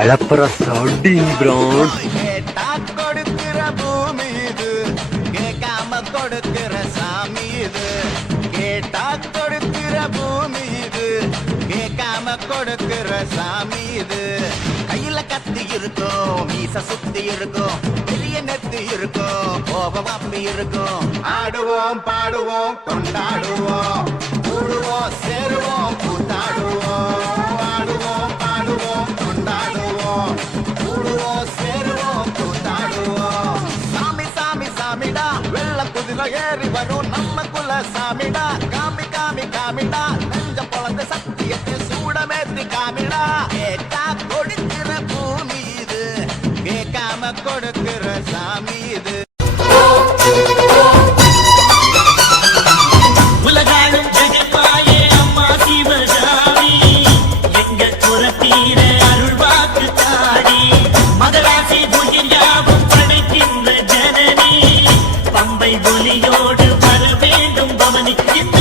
அளப்புற sounding பிரான் கேட்டா கொடுக்கிற பூமி இது, கேட்காம கொடுக்கிற சாமி இது. கேட்டா கொடுக்கிற பூமி இது, கேட்காம கொடுக்கிற சாமி இது. கையில கத்தி இருக்கும், மீச சுத்தி இருக்கும், பெரிய நெத்தி இருக்கும், கோபம் அப்படி இருக்கும். ஆடுவோம் பாடுவோம் கொண்டாடுவோம், கூடுவோம் சேருவோம் கூத்தாடுவோம். ஆடுவோம் பாடுவோம் கொண்டாடுவோம், கூடுவோம் சேருவோம் கூத்தாடுவோம். சாமி சாமி சாமிடா, வெள்ள குதிரை ஏறி வரும் நம்ம குல சாமிடா. காமி காமி காமிடா, நெஞ்ச பொழந்த சத்தியத்தை சூடமேத்தி காமிடா. கேட்டா கொடுக்கிற பூமி இது, கேட்காம கொடுக்கிற சாமி இது. உலகாளும் ஜெகமாயே அம்மா சிவகாமி, எங்க குறத்தீர அருள் வாக்கு தாடி. மகராசி உயிர் யாவும் படைக்கின்ற ஜனனி, பம்பை ஒலியோடு வர வேண்டும் பவனி. இந்த